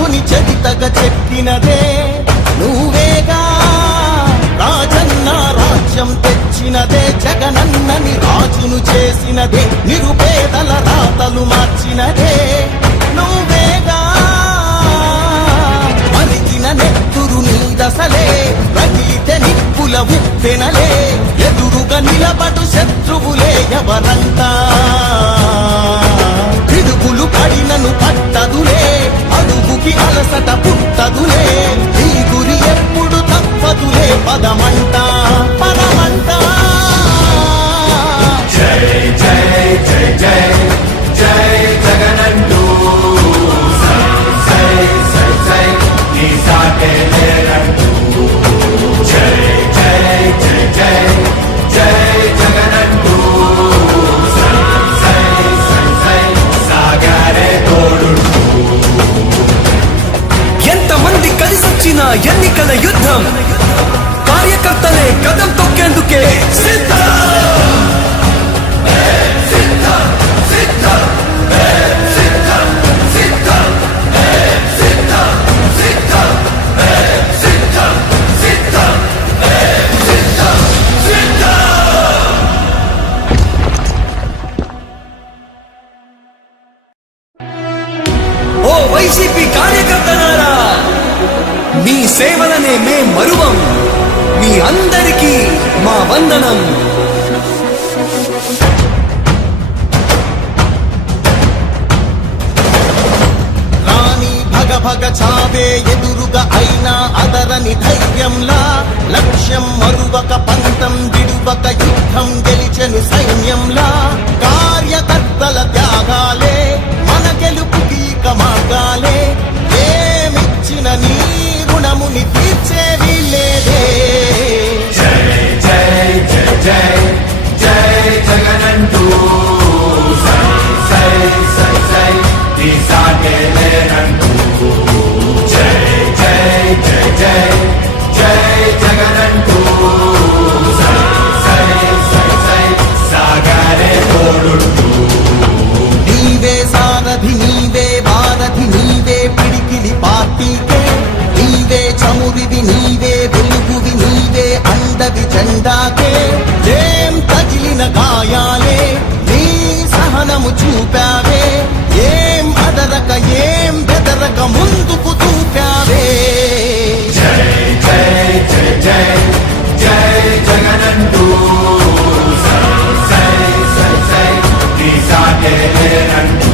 గుర్తుని చరితగా చెప్పినదే నువ్వేగా రాజన్న రాజ్యం తెచ్చినదే జగనన్నని రాజును చేసినదే నిరుపేదల రాతలు మార్చినదే నువ్వేగా మరిగిన నెత్తురు నీ దశలే రగిలితే నిప్పుల ఉప్పెనలే ఎదురుగా నిలబడు శత్రువులే ఎవరంతా పిడుగులు పడినను పట్టదులే అడుగుకి అలసట పుట్టదులే ఈ గురి ఎప్పుడు తప్పదులే పదమంట పదమంట జై జై జై జై జై జగనంటూ సై సై సై సై నీ సాటే లేరంటూ జై జై జై జై జై జగనంటూ సై సై సై సై సాగరే తోడుంటూ ఎంతమంది కలిసొచ్చిన ఎన్నికల యుద్ధం కార్యకర్తలే కదం తొక్కేందుకే సిద్ధం ఓ వైసీపీ కార్యకర్తలారా మీ సేవలనే మే మరువం మీ అందరికీ మా వందనం రాణి భగ భగ చావే ఎదురుగా అయినా అదరని ధైర్యంలా లక్ష్యం మరువక పంతం విడువక యుద్ధం గెలిచెను సైన్యంలా కార్యకర్తల త్యాగాలే మన గెలుపుకి మార్గాలే ఏమిచ్చిన నీ రుణముని తీర్చేవి లేదే జై జై జై జై జై జగనంటూ సై సై సై సై నీ సాటే లేరంటూ జై జై జై జై జై జగనంటూ సై సై సై సై సాగరే తోడుంటూ నీవే సారథి నీవే వారధి నీవే పిడికిలి పార్టీకే నీవే చమురివి నీవే వెలుగువి నీవే అండవి జెండాకే ఏం తగిలిన గాయాలే నీ సహనము చూపావే ఏం అదరక ఏం బెదరక ముందుకు చూపావే జై జై జై జై జై జగనంటూ సై సై సై సై నీ సాటే లేరంటూ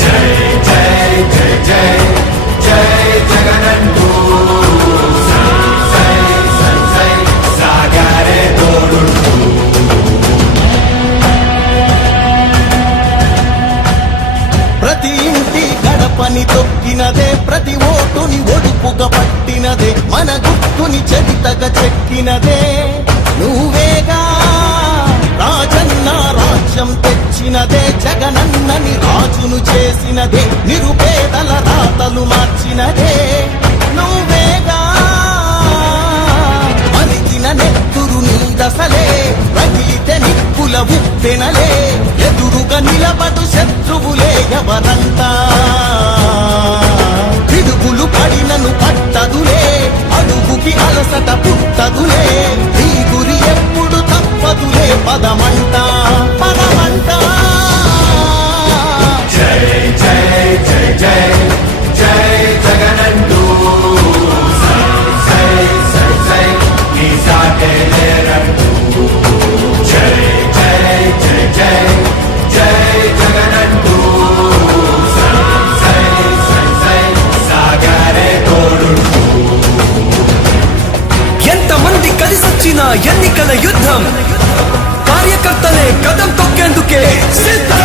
జై జై జై జై జై జగనంటూ సై సై సై సై సాగరే తోడుంటూ ప్రతి ఇంటి గడపని తొక్కినదే ప్రతి ఓటుని ఒడుపుగా పట్టినదే మన గుర్తుని చరితగా చెక్కినదే నువ్వేగా రాజన్న రాజ్యం తెచ్చినదే జగనన్నని రాజును చేసినదే నిరుపేదల రాతలు మార్చినదే నువ్వేగా మరిగిన నెత్తురు నీ దశలే రగిలితే నిప్పుల ఉప్పెనలే ఎదురుగా నిలబడు శత్రువులే ఎవరంతా పిడుగులు పడినను పట్టదులే అడుగుకి అలసట పుట్టదులే ఈ గురి ఎప్పుడు తప్పదులే పదమంట పదమంట జై జై జై జై జై జగనంటూ సై సై సై సై నీ సాటే లేరంటూ జై జై జై జై జై జగనంటూ సై సై సై సై సాగరే తోడుంటూ ఎంతమంది కలిసొచ్చిన ఎన్నికల యుద్ధం కార్యకర్తలే కదం తొక్కేందుకే సిద్ధం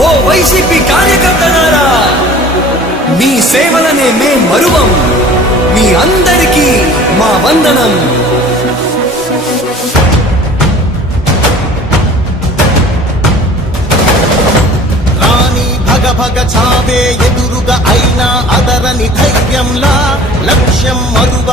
ఓ వైసీపీ కార్యకర్తలారా మీ సేవలనే మే మరువం మీ అందరికీ మా వందనం చావే ఎదురుగా అయినా అదరని ధైర్యంలా లక్ష్యం మరువ